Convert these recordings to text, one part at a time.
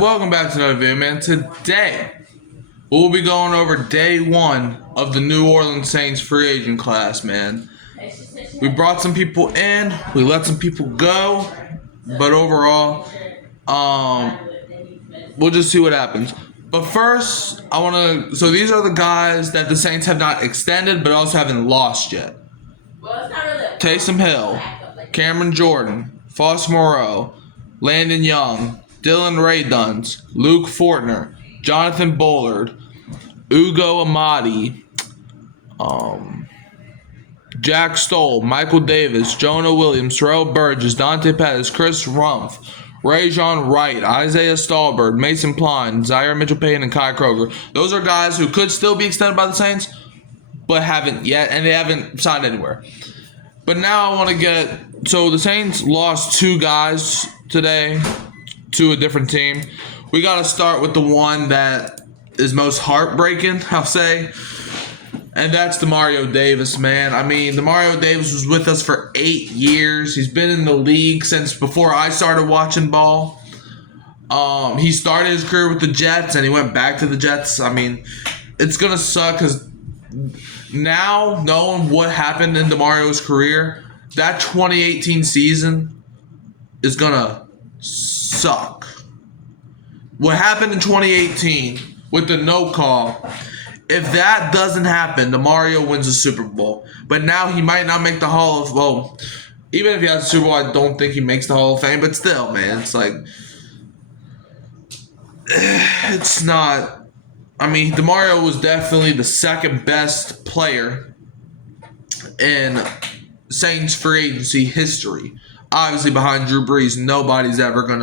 welcome back to another video, man. Today, we'll be going over day one of the New Orleans Saints free agent class, man. We brought some people in, we let some people go, but overall, we'll just see what happens. But first, so these are the guys that the Saints have not extended, but also haven't lost yet. Taysom Hill, Cameron Jordan, Foss Moreau, Landon Young, Dylan Rayduns, Luke Fortner, Jonathan Bullard, Ugo Amadi, Jack Stoll, Michael Davis, Jonah Williams, Terrell Burgess, Dante Pettis, Chris Rumpf, Wright, Isaiah Stallbird, Mason Pline, Zaire Mitchell-Payne, and Kai Kroger. Those are guys who could still be extended by the Saints, but haven't yet, and they haven't signed anywhere. But now I want to so the Saints lost two guys today to a different team. We got to start with the one that is most heartbreaking, I'll say, and that's Demario Davis, man. I mean, Demario Davis was with us for 8 years. He's been in the league since before I started watching ball. He started his career with the Jets, and he went back to the Jets. I mean, it's going to suck because now, knowing what happened in Demario's career, that 2018 season is going to suck. What happened in 2018 with the no call, if that doesn't happen, Demario wins the Super Bowl. But now he might not make the Hall of even if he has the Super Bowl, I don't think he makes the Hall of Fame. But still, man, it's like, it's not. I mean, Demario was definitely the second best player in Saints free agency history. Obviously, behind Drew Brees, nobody's ever going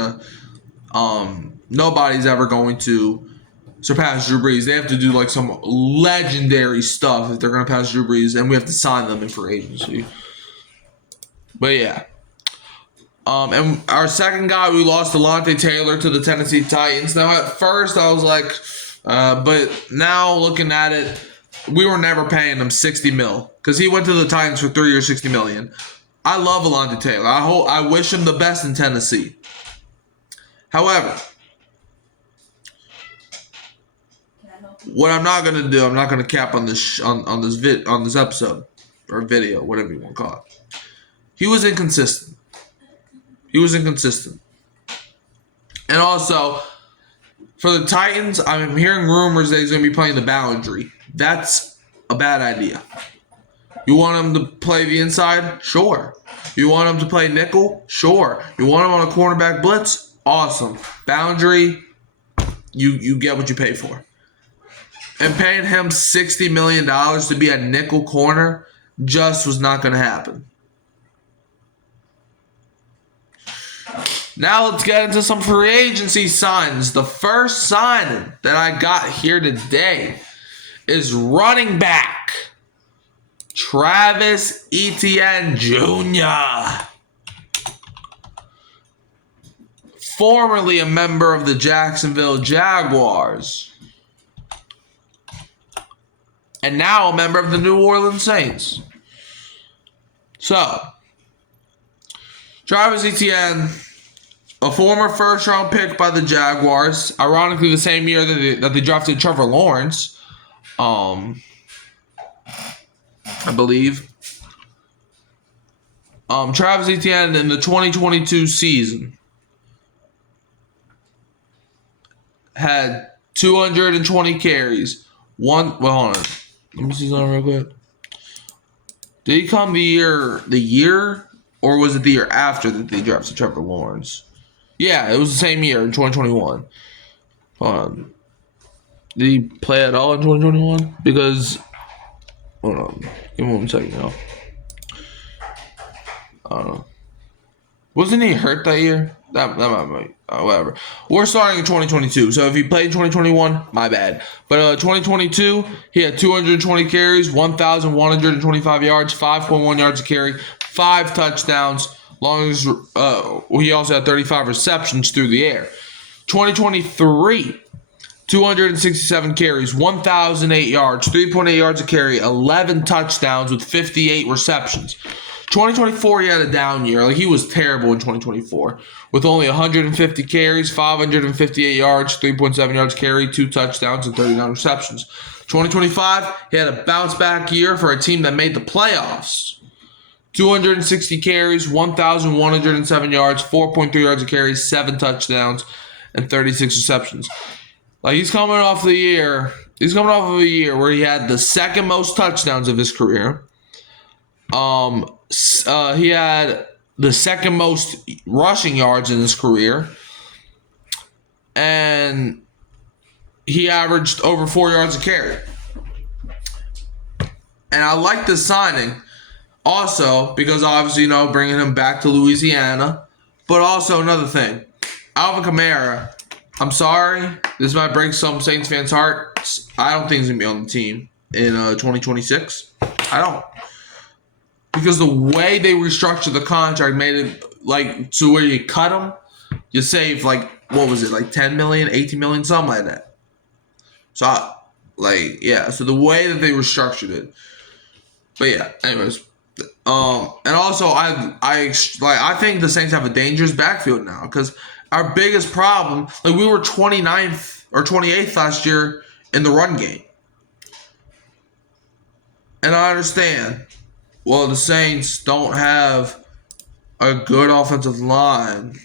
to surpass Drew Brees. They have to do like some legendary stuff if they're going to pass Drew Brees, and we have to sign them in free agency. But yeah. And our second guy, we lost Alontae Taylor to the Tennessee Titans. Now, at first, I was like, but now looking at it, we were never paying him $60 million because he went to the Titans for 3 years, $60 million. I love Alontae Taylor. I wish him the best in Tennessee. However, what I'm not gonna do, I'm not gonna cap on this on this episode or video, whatever you want to call it. He was inconsistent. And also, for the Titans, I'm hearing rumors that he's gonna be playing the boundary. That's a bad idea. You want him to play the inside? Sure. You want him to play nickel? Sure. You want him on a cornerback blitz? Awesome. Boundary, you get what you pay for. And paying him $60 million to be a nickel corner just was not going to happen. Now let's get into some free agency signings. The first signing that I got here today is running back Travis Etienne Jr., formerly a member of the Jacksonville Jaguars, and now a member of the New Orleans Saints. So, Travis Etienne, a former first-round pick by the Jaguars, ironically the same year that they drafted Trevor Lawrence, I believe. Travis Etienne in the 2022 season had 220 carries. Hold on. Let me see something real quick. Did he come the year, or was it the year after that they drafted Trevor Lawrence? Yeah, it was the same year in 2021. Hold on. Did he play at all in 2021? Because, hold on. Give me 1 second now. I don't know. Wasn't he hurt that year? That might whatever. We're starting in 2022, so if he played in 2021, my bad. But 2022, he had 220 carries, 1,125 yards, 5.1 yards a carry, 5 touchdowns. He also had 35 receptions through the air. 2023, 267 carries, 1,008 yards, 3.8 yards a carry, 11 touchdowns with 58 receptions. 2024, he had a down year. Like, he was terrible in 2024 with only 150 carries, 558 yards, 3.7 yards carry, 2 touchdowns, and 39 receptions. 2025, he had a bounce back year for a team that made the playoffs. 260 carries, 1,107 yards, 4.3 yards of carries, 7 touchdowns, and 36 receptions. Like, he's coming off of a year where he had the second most touchdowns of his career. He had the second most rushing yards in his career, and he averaged over 4 yards a carry. And I like this signing also because obviously, bringing him back to Louisiana. But also another thing, Alvin Kamara, I'm sorry, this might break some Saints fans' hearts. I don't think he's going to be on the team in 2026. I don't. Because the way they restructured the contract made it like to where you cut him, you save like, what was it, like 10 million, 18 million, something like that. So, so the way that they restructured it. But yeah, anyways. And also I think the Saints have a dangerous backfield now because our biggest problem, like we were 29th or 28th last year in the run game. And I understand. Well, the Saints don't have a good offensive line.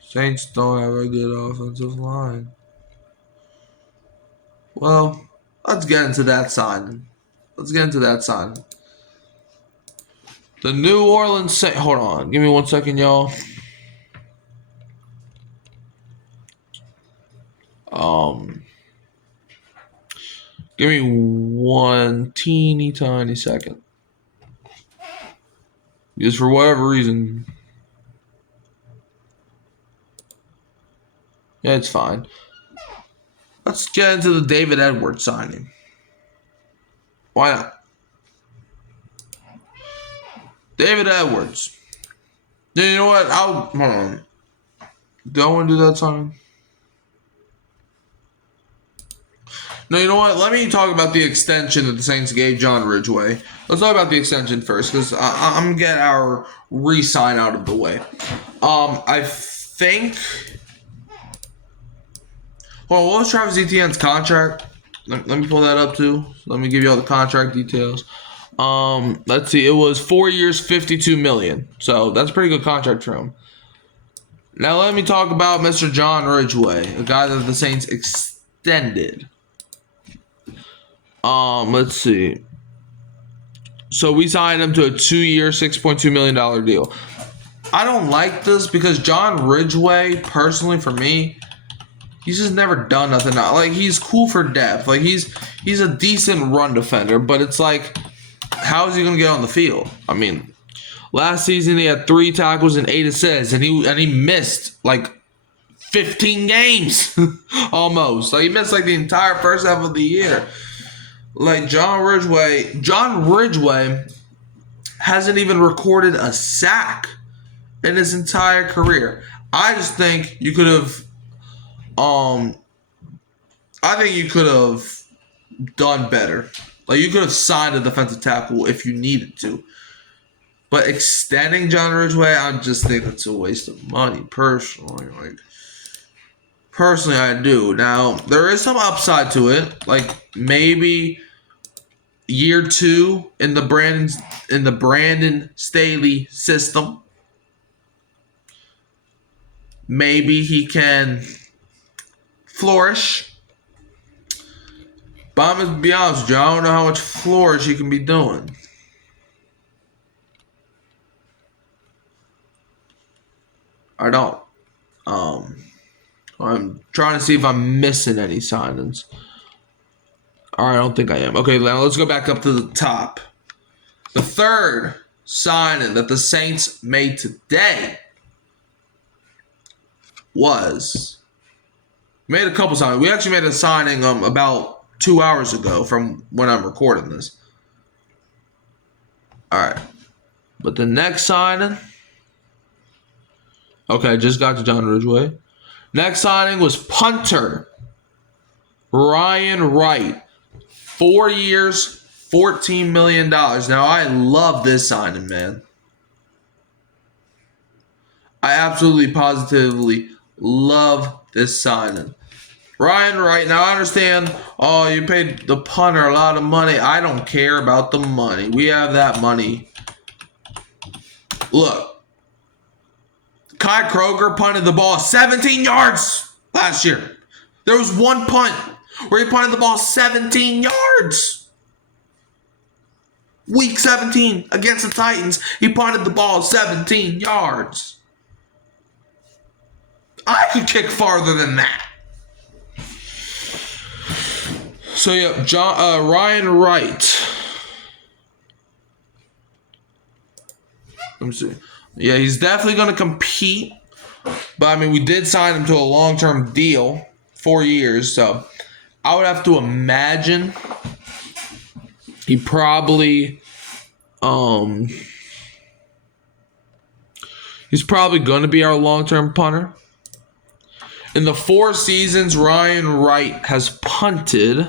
Saints don't have a good offensive line. Well, let's get into that signing. The New Orleans Saints. Hold on. Give me 1 second, y'all. Give me 1 teeny tiny second. Because for whatever reason. Yeah, it's fine. Let's get into the David Edwards signing. Why not? David Edwards. Yeah, you know what? Hold on. Do I want to do that signing? No, you know what? Let me talk about the extension that the Saints gave John Ridgeway. Let's talk about the extension first, because I'm going to get our re-sign out of the way. I think... Well, what was Travis Etienne's contract? Let me pull that up, too. Let me give you all the contract details. Let's see. It was 4 years, $52 million. So, that's a pretty good contract for him. Now, let me talk about Mr. John Ridgeway, a guy that the Saints extended. Let's see. So we signed him to a 2-year, $6.2 million deal. I don't like this because John Ridgeway, personally for me, he's just never done nothing. Like, he's cool for depth. Like, he's a decent run defender, but it's like, how is he gonna get on the field? I mean, last season he had 3 tackles and 8 assists, and he missed like 15 games almost. Like, he missed like the entire first half of the year. Like, John Ridgeway hasn't even recorded a sack in his entire career. I just think you could have done better. Like, you could have signed a defensive tackle if you needed to. But extending John Ridgeway, I just think that's a waste of money, personally. Personally, I do. Now, there is some upside to it. Like, maybe year 2 in the Brandon Staley system. Maybe he can flourish. But I'm going to be honest with you, I don't know how much flourish he can be doing. I don't. I'm trying to see if I'm missing any signings. I don't think I am. Okay, now let's go back up to the top. The third signing that the Saints made today was... made a couple signings. We actually made a signing about 2 hours ago from when I'm recording this. Alright. But the next signing... Okay, just got to John Ridgeway. Next signing was punter Ryan Wright. 4 years, $14 million. Now, I love this signing, man. I absolutely, positively love this signing. Ryan Wright. Now, I understand, oh, you paid the punter a lot of money. I don't care about the money. We have that money. Look, Kai Kroger punted the ball 17 yards last year. There was one punt where he punted the ball 17 yards. Week 17 against the Titans, he punted the ball 17 yards. I could kick farther than that. So, yeah, Ryan Wright. Let me see. Yeah, he's definitely going to compete. But, I mean, we did sign him to a long-term deal, 4 years. So, I would have to imagine he probably, he's probably going to be our long-term punter. In the 4 seasons Ryan Wright has punted,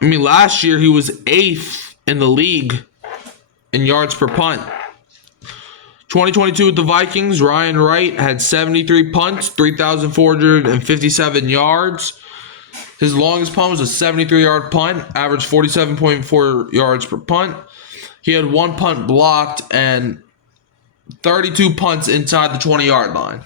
I mean, last year he was 8th in the league in yards per punt. 2022 with the Vikings, Ryan Wright had 73 punts, 3,457 yards. His longest punt was a 73-yard punt, averaged 47.4 yards per punt. He had 1 punt blocked and 32 punts inside the 20-yard line.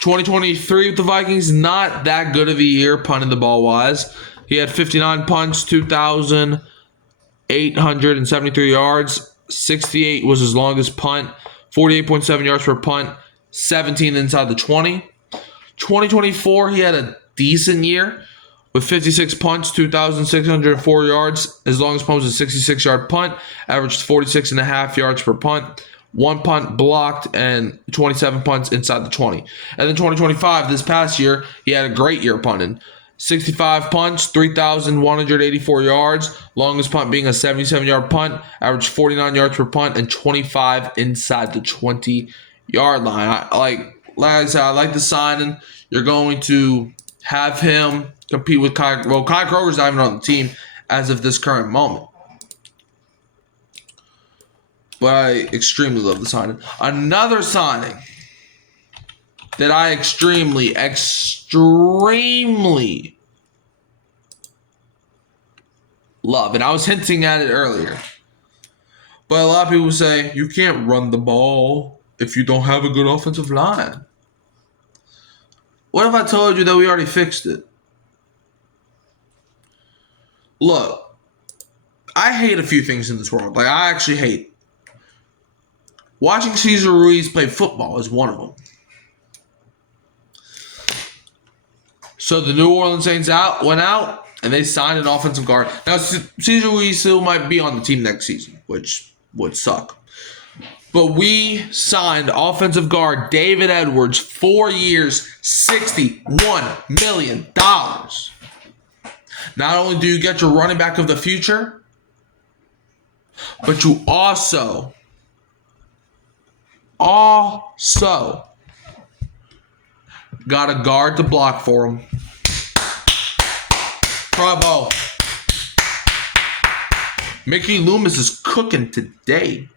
2023 with the Vikings, not that good of a year punting the ball wise. He had 59 punts, 2,873 yards. 68 was his longest punt. 48.7 yards per punt. 17 inside the 20. 2024, he had a decent year with 56 punts, 2,604 yards. His longest punt was a 66-yard punt. Averaged 46.5 yards per punt. 1 punt blocked and 27 punts inside the 20. And then 2025, this past year, he had a great year punting. 65 punts, 3,184 yards. Longest punt being a 77-yard punt. Averaged 49 yards per punt and 25 inside the 20-yard line. Like I said, I like the signing. You're going to have him compete with Kai. Well, Kai Kroger's not even on the team as of this current moment. But I extremely love the signing. Another signing that I extremely love. And I was hinting at it earlier. But a lot of people say, you can't run the ball if you don't have a good offensive line. What if I told you that we already fixed it? Look, I hate a few things in this world. Like, I actually hate watching Cesar Ruiz play football is one of them. So the New Orleans Saints went out, and they signed an offensive guard. Now, Cesar Ruiz still might be on the team next season, which would suck. But we signed offensive guard David Edwards, 4 years, $61 million. Not only do you get your running back of the future, but you also got a guard to block for him. Bravo. Mickey Loomis is cooking today.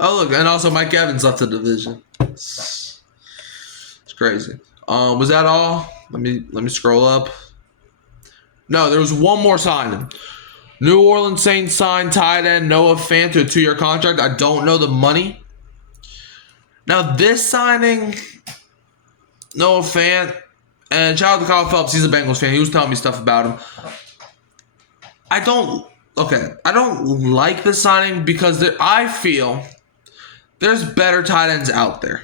Oh, look, and also Mike Evans left the division. It's crazy. Was that all? Let me scroll up. No, there was one more signing. New Orleans Saints signed tight end Noah Fant to a 2-year contract. I don't know the money. Now, this signing, Noah Fant, and shout out to Kyle Phelps. He's a Bengals fan. He was telling me stuff about him. I don't like this signing because I feel there's better tight ends out there.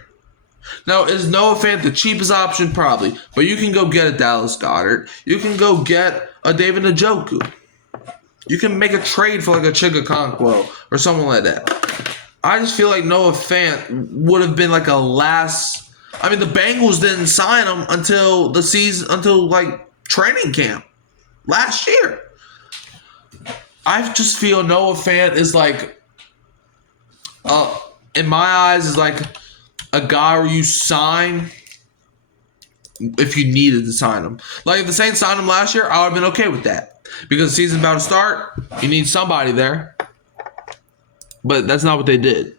Now, is Noah Fant the cheapest option? Probably. But you can go get a Dallas Goedert. You can go get a David Njoku. You can make a trade for like a Chigakonkwo or someone like that. I just feel like Noah Fant would have been like a last. I mean, the Bengals didn't sign him until training camp last year. I just feel Noah Fant is like, in my eyes, is like a guy where you sign if you needed to sign him. Like if the Saints signed him last year, I would have been okay with that because the season's about to start. You need somebody there, but that's not what they did.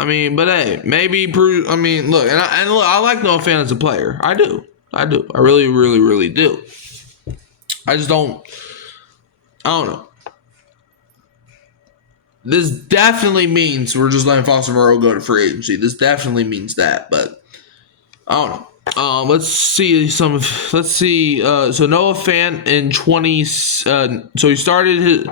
I mean, but hey, maybe. I mean, look, and I like Noah Fant as a player. I do. I really, really, really do. I just don't. I don't know. This definitely means we're just letting Foster Moreau go to free agency. This definitely means that, but I don't know. Let's see some. Let's see. So Noah Fant in 20. So he started his.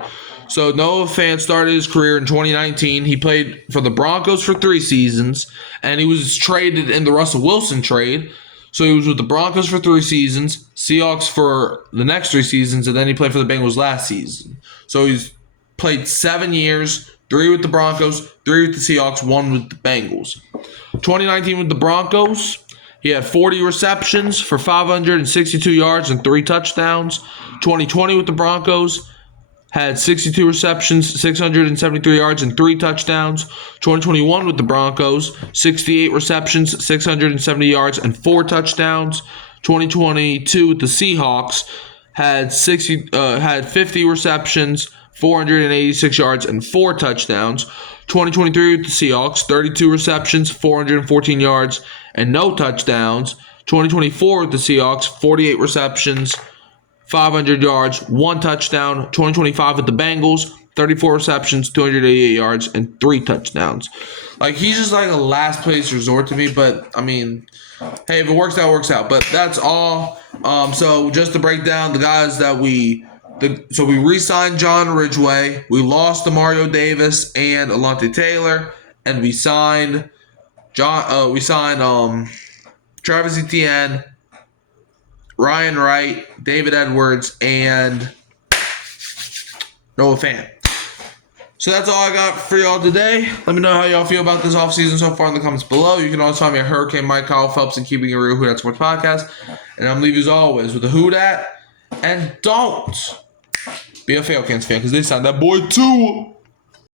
So Noah Fant started his career in 2019. He played for the Broncos for 3 seasons, and he was traded in the Russell Wilson trade. So he was with the Broncos for 3 seasons, Seahawks for the next 3 seasons, and then he played for the Bengals last season. So he's played 7 years, 3 with the Broncos, 3 with the Seahawks, 1 with the Bengals. 2019 with the Broncos, he had 40 receptions for 562 yards and 3 touchdowns. 2020 with the Broncos, had 62 receptions, 673 yards, and 3 touchdowns. 2021 with the Broncos, 68 receptions, 670 yards, and 4 touchdowns. 2022 with the Seahawks, had 50 receptions, 486 yards, and 4 touchdowns. 2023 with the Seahawks, 32 receptions, 414 yards, and no touchdowns. 2024 with the Seahawks, 48 receptions, 500 yards, 1 touchdown. 2025 with the Bengals, 34 receptions, 288 yards, and 3 touchdowns. Like, he's just like a last place resort to me, but, I mean, hey, if it works out, it works out. But that's all. So, just to break down the guys that we re-signed John Ridgeway, we lost Demario Davis and Alontae Taylor, and we signed Travis Etienne, Ryan Wright, David Edwards, and Noah Fant. So that's all I got for y'all today. Let me know how y'all feel about this offseason so far in the comments below. You can always find me at Hurricane Mike Kyle Phelps and Keeping It Real Who Dat Sports Podcast. And I'm leaving you as always with a Who Dat. And don't be a Falcons fan because they signed that boy too.